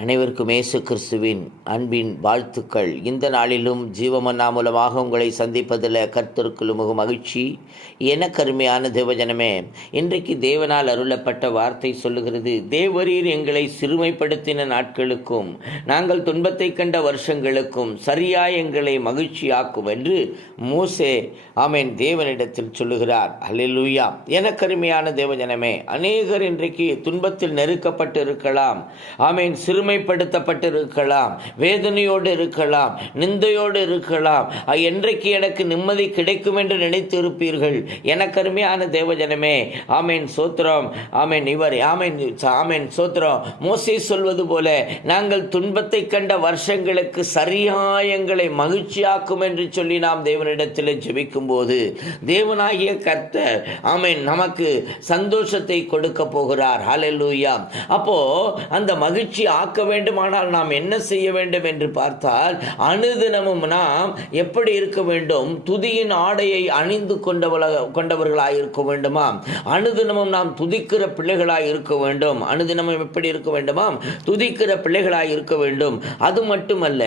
அனைவருக்கும் இயேசு கிறிஸ்துவின் அன்பின் வாழ்த்துக்கள். இந்த நாளிலும் ஜீவமன்னா மூலமாக உங்களை சந்திப்பதில் கர்த்தருக்குள் மிக மகிழ்ச்சி. என கருமையான தேவஜனமே இன்றைக்கு தேவனால் அருளப்பட்ட வார்த்தை சொல்லுகிறது தேவரீர் எங்களை சிறுமைப்படுத்தின நாட்களுக்கும் நாங்கள் துன்பத்தை கண்ட வருஷங்களுக்கும் சரியா எங்களை மகிழ்ச்சியாக்கும் என்று மூசே ஆமேன் தேவனிடத்தில் சொல்லுகிறார். அல்லேலூயா என கருமையான தேவஜனமே அநேகர் இன்றைக்கு துன்பத்தில் நெருக்கப்பட்டு இருக்கலாம் ஆமேன் சிறுமைப்படுத்தப்பட்டிருக்கலாம் வேதனையோடு இருக்கலாம் நிந்தையோடு இருக்கலாம் என்றைக்கு எனக்கு நிம்மதி கிடைக்கும் என்று நினைத்து இருப்பீர்கள் எனக்கு அருமையான தேவஜனமே. ஆமேன். சோத்திரம். ஆமேன். இவர் ஆமேன். ஆமேன். சோத்திரம். மோசே சொல்வது போல நாங்கள் துன்பத்தை கண்ட வருஷங்களுக்கு சரியாயங்களை மகிழ்ச்சியாக்கும் என்று சொல்லி நாம் தேவனிடத்தில் ஜெபிக்கும் போது தேவனாகிய கர்த்தர் ஆமேன் நமக்கு சந்தோஷத்தை கொடுக்க போகிறார். ஹalleluya. அப்போ அந்த மகிழ்ச்சி ஆக்க வேண்டுமானால் நாம் என்ன செய்ய வேண்டும் என்று பார்த்தால் அனுதினமும் நாம் எப்படி இருக்க வேண்டும்? துதியின் ஆடையை அணிந்து கொண்டவள கொண்டவர்களாய் இருக்க வேண்டுமா? அனுதினமும் நாம் துதிக்கிற பிள்ளைகளாக இருக்க வேண்டும். அனுதினமும் எப்படி இருக்க வேண்டுமாம் துதிக்கிற பிள்ளைகளாக இருக்க வேண்டும். அது மட்டுமல்ல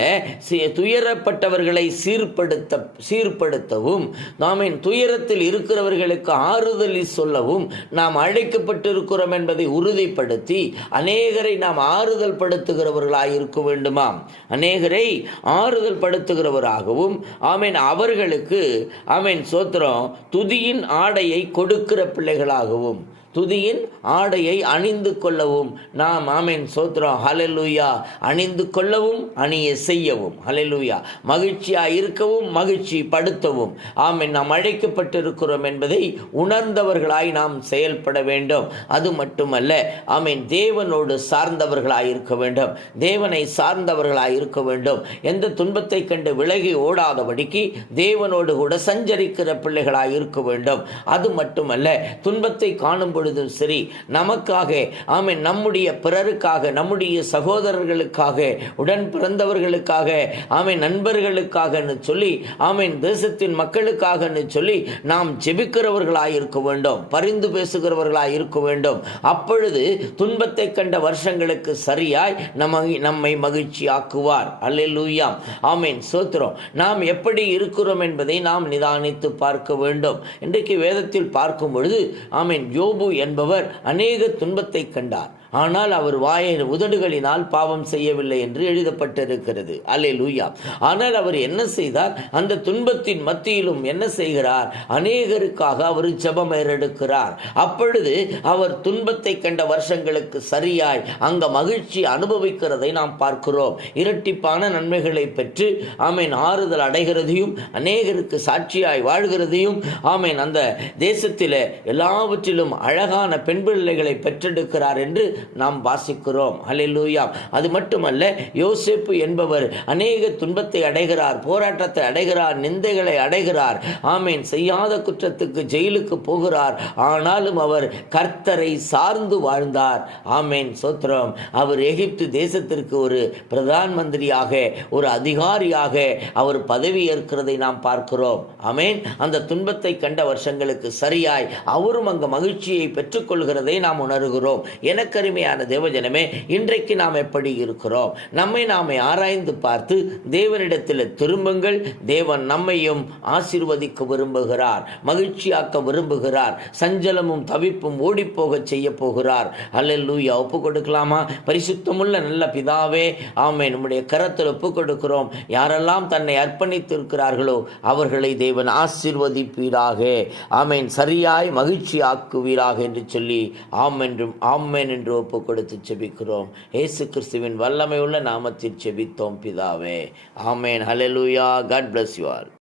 துயரப்பட்டவர்களை சீர்படுத்த சீர்படுத்தவும் நாம் துயரத்தில் இருக்கிறவர்களுக்கு ஆறுதலி சொல்லவும் நாம் அழைக்கப்பட்டிருக்கிறோம் என்பதை உறுதிப்படுத்தி அநேகரை நாம் ஆறுதல் படுத்துகிறவர்களாக இருக்க வேண்டுமாம். அநேகரை ஆறுதல் படுத்துகிறவராகவும் ஆமீன் அவர்களுக்கு ஆமீன் சோத்திரம் துதியின் ஆடையை கொடுக்கிற பிள்ளைகளாகவும். துதியின் ஆடையை அணிந்து கொள்ளவும். நாம் ஆமேன் சோத்ரம் ஹலெலுயா அணிந்து கொள்ளவும் அணிய செய்யவும். ஹலெலுயா மகிழ்ச்சியா இருக்கவும் மகிழ்ச்சி படுத்தவும். ஆமேன் நாம் அழைக்கப்பட்டிருக்கிறோம் என்பதை உணர்ந்தவர்களாய் நாம் செயல்பட வேண்டும். அது மட்டுமல்ல ஆமேன் தேவனோடு சார்ந்தவர்களாய் இருக்க வேண்டும். தேவனை சார்ந்தவர்களாய் இருக்க வேண்டும். எந்த துன்பத்தை கண்டு விலகி ஓடாதபடிக்கு தேவனோடு கூட சஞ்சரிக்கிற பிள்ளைகளாய் இருக்க வேண்டும். அது மட்டுமல்ல துன்பத்தை காணும் பொழுதும் சரி நமக்காக ஆமென் நம்முடைய பிறருக்காக நம்முடைய சகோதரர்களுக்காக உடன் பிறந்தவர்களுக்காக ஆமென் நண்பர்களுக்காகன்னு சொல்லி ஆமென் தேசத்தின் மக்களுக்காகன்னு சொல்லி நாம் ஜெபிக்கிறவர்களாக இருக்க வேண்டும் பரிந்து பேசுகிறவர்களாக இருக்க வேண்டும். அப்பொழுது துன்பத்தை கண்ட வருஷங்களுக்கு சரியாய் நம்ம நம்மை மகிழ்ச்சி ஆக்குவார் அல்லூயாம் ஆமீன். சோத்திரம். நாம் எப்படி இருக்கிறோம் என்பதை நாம் நிதானித்து பார்க்க வேண்டும். இன்றைக்கு வேதத்தில் பார்க்கும் பொழுது ஆமீன் யோபு என்பவர் அநேக துன்பத்தை கண்டார். ஆனால் அவர் வாயை உதடுகளினால் பாவம் செய்யவில்லை என்று எழுதப்பட்டிருக்கிறது. அலே லூயா ஆனால் அவர் என்ன செய்தார்? அந்த துன்பத்தின் மத்தியிலும் என்ன செய்கிறார்? அநேகருக்காக அவர் ஜபம் ஏறெடுக்கிறார். அப்பொழுது அவர் துன்பத்தை கண்ட வருஷங்களுக்கு சரியாய் அங்க மகிழ்ச்சி அனுபவிக்கிறதை நாம் பார்க்கிறோம். இரட்டிப்பான நன்மைகளை பெற்று ஆமேன் ஆறுதல் அடைகிறதையும் அநேகருக்கு சாட்சியாய் வாழ்கிறதையும் ஆமேன் அந்த தேசத்தில் எல்லாவற்றிலும் அழகான பெண் பிள்ளைகளை பெற்றெடுக்கிறார் என்று நாம் வாசிக்கிறோம். ஹalleluya. அது மட்டுமல்ல யோசேப்பு என்பவர் அநேக துன்பத்தை அடைகிறார் போராட்டத்தை அடைகிறார் நிந்தைகளை அடைகிறார் ஆமீன் செய்யாத குற்றத்துக்கு ஜெயிலுக்கு போகிறார் ஆனாலும் அவர் கர்த்தரை சார்ந்து வாழ்ந்தார். ஆமேன் சோத்திரம். அவர் எகிப்து தேசத்திற்கு ஒரு பிரதான் மந்திரியாக ஒரு அதிகாரியாக அவர் பதவி ஏற்கிறதை நாம் பார்க்கிறோம். ஆமேன். அந்த துன்பத்தை கண்ட வருஷங்களுக்கு சரியாய் அவரும் அங்கு மகிழ்ச்சியை பெற்றுக்கொள்கிறதை நாம் உணர்கிறோம். எனக்கருமையான தேவஜனமே இன்றைக்கு நாம் எப்படி இருக்கிறோம்? நம்மை நாமே ஆராய்ந்து பார்த்து தேவனிடத்தில் திரும்புங்கள். தேவன் நம்மையும் ஆசீர்வதிக்க விரும்புகிறார் மகிழ்ச்சியாக்க விரும்புகிறார் சஞ்சலமும் தவிப்பும் ஓடிப்போக செய்ய போகிறார். அல்லேலூயா ஒப்பு கொடுக்கலாமா? பரிசுத்தமுள்ள நல்ல பிதாவே ஆமை நம்முடைய கரத்தில் ஒப்பு கொடுக்கிறோம். யாரெல்லாம் தன்னை அர்ப்பணித்திருக்கிறார்களோ அவர்களை தேவன் ஆசீர்வதிப்பீராக. ஆமேன். சரியாய் மகிழ்ச்சி ஆக்குவீராக என்று சொல்லி ஆம் என்றும் ஆம்மேன் என்று ஒப்பு கொடுத்து செபிக்கிறோம். இயேசு கிறிஸ்துவின் வல்லமை உள்ள நாமத்தில் செபித்தோம் பிதாவே. Amen. Hallelujah God bless you all